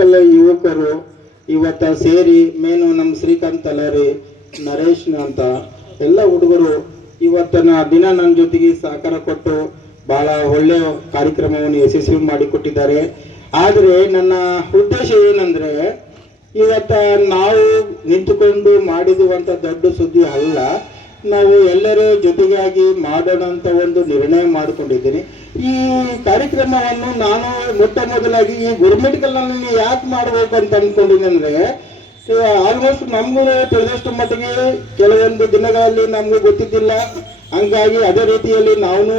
ಗುರುಮಿಟ್ಕಲ್ ಯುವಕರು ಇವತ್ತ ಸೇರಿ ಮೇನು ನಮ್ಮ ಶ್ರೀಕಾಂತ್ ತಲಾರಿ, ನರೇಶ್ ಅಂತ ಎಲ್ಲ ಹುಡುಗರು ಇವತ್ತಿನ ದಿನ ನನ್ನ ಜೊತೆಗೆ ಸಹಕಾರ ಕೊಟ್ಟು ಬಹಳ ಒಳ್ಳೆ ಕಾರ್ಯಕ್ರಮವನ್ನು ಯಶಸ್ವಿ ಮಾಡಿಕೊಟ್ಟಿದ್ದಾರೆ. ಆದರೆ ನನ್ನ ಉದ್ದೇಶ ಏನಂದ್ರೆ, ಇವತ್ತ ನಾವು ನಿಂತುಕೊಂಡು ಮಾಡಿದುವಂತ ದೊಡ್ಡ ಸುದ್ದಿ ಅಲ್ಲ, ನಾವು ಎಲ್ಲರೂ ಜೊತೆಗಾಗಿ ಮಾಡೋಣ ಅಂತ ಒಂದು ನಿರ್ಣಯ ಮಾಡಿಕೊಂಡಿದ್ದೀನಿ. ಈ ಕಾರ್ಯಕ್ರಮವನ್ನು ನಾನು ಮೊಟ್ಟ ಮೊದಲಾಗಿ ಈ ಗುರುಮಿಟ್ಕಲ್ನಲ್ಲಿ ಯಾಕೆ ಮಾಡಬೇಕು ಅಂತ ಅನ್ಕೊಂಡಿದ್ದೀನಿ ಅಂದ್ರೆ, ಆಲ್ಮೋಸ್ಟ್ ನಮಗೂ ತಿಳಿದಷ್ಟು ಮಟ್ಟಿಗೆ ಕೆಲವೊಂದು ದಿನಗಳಲ್ಲಿ ನಮಗೂ ಗೊತ್ತಿದ್ದಿಲ್ಲ. ಹಂಗಾಗಿ ಅದೇ ರೀತಿಯಲ್ಲಿ ನಾವು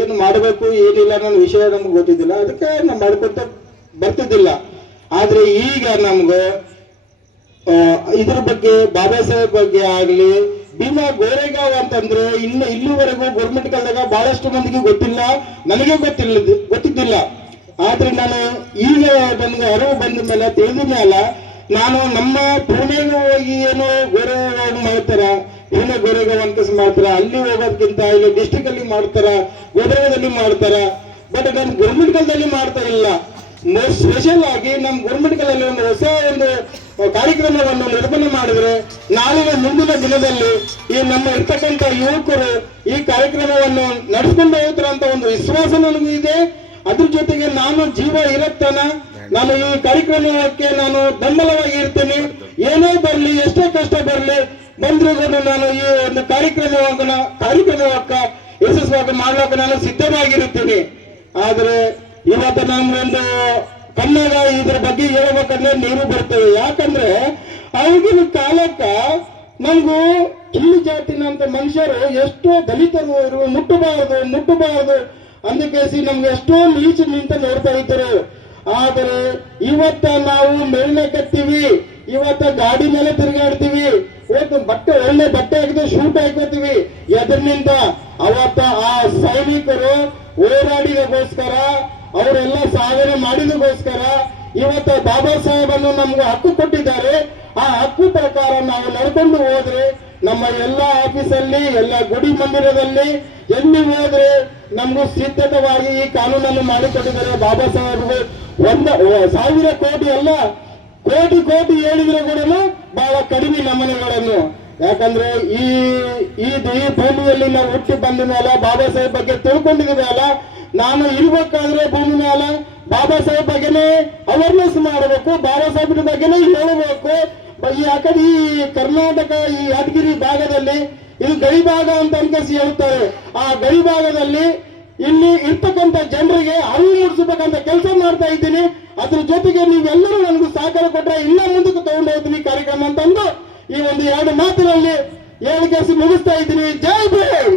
ಏನು ಮಾಡಬೇಕು ಏನಿಲ್ಲ ನನ್ನ ವಿಷಯ ನಮ್ಗೆ ಗೊತ್ತಿದ್ದಿಲ್ಲ, ಅದಕ್ಕೆ ನಾವು ಮಾಡ್ಕೊತ ಬರ್ತಿದ್ದಿಲ್ಲ. ಆದ್ರೆ ಈಗ ನಮ್ಗೆ ಇದ್ರ ಬಗ್ಗೆ, ಬಾಬಾ ಸಾಹೇಬ್ ಬಗ್ಗೆ ಆಗ್ಲಿ, ಭೀಮಾ ಗೋರೆಗಾಂವ್ ಅಂತಂದ್ರೆ ಇಲ್ಲಿವರೆಗೂ ಗುರುಮಿಟ್ಕಲ್ದಾಗ ಬಹಳಷ್ಟು ಮಂದಿಗೆ ಗೊತ್ತಿಲ್ಲ, ನನಗೆ ಗೊತ್ತಿದ್ದಿಲ್ಲ. ಆದ್ರೆ ನಾನು ಈಗ ನನಗೆ ಅರಿವು ಬಂದ ಮೇಲೆ, ತಿಳಿದ ಮೇಲೆ, ನಾನು ನಮ್ಮ ಪುಣೆಗೆ ಹೋಗಿ ಏನು ಗೋರೆಗಾಂವ್ ಮಾಡ್ತಾರ, ಪುಣೆ ಗೋರೆಗಾಂವ್ ಅಂತ ಮಾಡ್ತಾರ, ಅಲ್ಲಿ ಹೋಗೋದಕ್ಕಿಂತ ಇಲ್ಲಿ ಡಿಸ್ಟಿಕ್ ಅಲ್ಲಿ ಮಾಡ್ತಾರ, ಗುಲ್ಬರ್ಗದಲ್ಲಿ ಮಾಡ್ತಾರ. ಬಟ್ ನಮ್ಮ ಗುರುಮಿಟ್ಕಲ್ದಲ್ಲಿ ಮಾಡ್ತಾ ಇಲ್ಲ. ಸ್ಪೆಷಲ್ ಆಗಿ ನಮ್ಮ ಗುರುಮಿಟ್ಕಲ್ನಲ್ಲಿ ಒಂದು ಹೊಸ ಒಂದು ಕಾರ್ಯಕ್ರಮವನ್ನು ನಿರ್ಮಾಣ ಮಾಡಿದ್ರೆ, ನಾಳಿನ ಮುಂದಿನ ದಿನದಲ್ಲಿ ಈ ನಮ್ಮ ಇರ್ತಕ್ಕಂಥ ಯುವಕರು ಈ ಕಾರ್ಯಕ್ರಮವನ್ನು ನಡೆಸ್ಕೊಂಡು ಹೋಗ್ತಾರ ಅಂತ ಒಂದು ವಿಶ್ವಾಸ ನನಗೂ ಇದೆ. ಅದ್ರ ಜೊತೆಗೆ ನಾನು ಜೀವ ಇರತ್ತನ ನಾನು ಈ ಕಾರ್ಯಕ್ರಮಕ್ಕೆ ನಾನು ಬೆಂಬಲವಾಗಿ ಇರ್ತೀನಿ. ಏನೇ ಬರಲಿ, ಎಷ್ಟೇ ಕಷ್ಟ ಬರಲಿ, ಬಂದ್ರೂ ನಾನು ಈ ಒಂದು ಕಾರ್ಯಕ್ರಮವಕ್ಕ ಯಶಸ್ವಾಗಿ ಮಾಡ್ಲಿಕ್ಕೆ ನಾನು ಸಿದ್ಧವಾಗಿರುತ್ತೀನಿ. ಆದ್ರೆ ಇವತ್ತು ನಮ್ಗೊಂದು ಕನ್ನಡ ಇದ್ರ ಬಗ್ಗೆ ಹೇಳ್ಬೇಕಂದ್ರೆ ನೀರು ಬರ್ತೇವೆ. ಯಾಕಂದ್ರೆ ಆಗಿನ ಕಾಲಕ್ಕ ನಮಗೂ ಕಿಲ್ಲಿ ಜಾತಿನಂತ ಮನುಷ್ಯರು ಎಷ್ಟೋ ದಲಿತರು ಮುಟ್ಟಬಾರದು ಅಂದಕೇಸಿ ನಮ್ಗೆ ಎಷ್ಟೋ ನೀಚು ನಿಂತ ನೋಡ್ತಾ ಇದ್ದರು. ಆದರೆ ಇವತ್ತ ನಾವು ಮೇಲ್ನೆ ಕತ್ತೀವಿ, ಇವತ್ತ ಗಾಡಿ ಮೇಲೆ ತಿರುಗಾಡ್ತೀವಿ, ಇವತ್ತು ಒಳ್ಳೆ ಬಟ್ಟೆ ಹಾಕಿದ್ರೆ ಶೂಟ್ ಹಾಕೋತೀವಿ. ಎದರ್ನಿಂದ ಅವತ್ತ ಆ ಸೈನಿಕರು ಹೋರಾಡಿದಗೋಸ್ಕರ, ಅವರೆಲ್ಲ ಸಾಧನೆ ಮಾಡಿದಗೋಸ್ಕರ ಇವತ್ತು ಬಾಬಾ ಸಾಹೇಬನ್ನು ನಮ್ಗೆ ಹಕ್ಕು ಕೊಟ್ಟಿದ್ದಾರೆ. ಆ ಹಕ್ಕು ಪ್ರಕಾರ ನಾವು ನಡ್ಕೊಂಡು ಹೋದ್ರೆ, ನಮ್ಮ ಎಲ್ಲ ಆಫೀಸಲ್ಲಿ, ಎಲ್ಲ ಗುಡಿ ಮಂದಿರದಲ್ಲಿ ಎಲ್ಲಿ ಹೋದ್ರೆ ನಮ್ಗೂ ಸಿದ್ಧತವಾಗಿ ಈ ಕಾನೂನನ್ನು ಮಾಡಿಕೊಟ್ಟಿದ್ದಾರೆ ಬಾಬಾ ಸಾಹೇಬ್ರು. 1,000 ಕೋಟಿ ಅಲ್ಲ, ಕೋಟಿ ಹೇಳಿದ್ರೆ ಕೂಡ ಬಹಳ ಕಡಿಮೆ ನಮೂನೆಗಳನ್ನು. ಯಾಕಂದ್ರೆ ಈ ಭೂಮಿಯಲ್ಲಿ ನಾವು ಹುಟ್ಟಿ ಬಂದ ಮೇಲೆ ಬಾಬಾ ಸಾಹೇಬ್ ಬಗ್ಗೆ ತಿಳ್ಕೊಂಡಿದ್ದೀವಲ್ಲ, ನಾನು ಇರ್ಬೇಕಾದ್ರೆ ಭೂಮಿ ಮೇಲೆ ಬಾಬಾ ಸಾಹೇಬ್ ಬಗ್ಗೆನೇ ಅವೇರ್ನೆಸ್ ಮಾಡಬೇಕು, ಬಾಬಾ ಸಾಹೇಬ್ರ ಬಗ್ಗೆನೇ ಹೇಳಬೇಕು. ಯಾಕಂದ್ರೆ ಈ ಕರ್ನಾಟಕ, ಈ ಯಾದಗಿರಿ ಭಾಗದಲ್ಲಿ ಇದು ಗಡಿ ಭಾಗ ಅಂತ ಅನ್ಕಸಿ ಹೇಳ್ತಾರೆ. ಆ ಗಡಿ ಭಾಗದಲ್ಲಿ ಇಲ್ಲಿ ಇರ್ತಕ್ಕಂಥ ಜನರಿಗೆ ಅರಿವು ಮೂಡಿಸಬೇಕಂತ ಕೆಲಸ ಮಾಡ್ತಾ ಇದ್ದೀನಿ. ಅದ್ರ ಜೊತೆಗೆ ನೀವೆಲ್ಲರೂ ನನಗೂ ಸಹಕಾರ ಕೊಟ್ರೆ ಇನ್ನ ಮುಂದಕ್ಕೆ ತಗೊಂಡು ಹೋಗ್ತೀನಿ ಕಾರ್ಯಕ್ರಮ ಅಂತಂದು ಈ ಒಂದು 2 ಮಾತಿನಲ್ಲಿ ಹೇಳಿಕೆ ಮುಗಿಸ್ತಾ ಇದ್ದೀನಿ. ಜೈ ಭೀಮ್.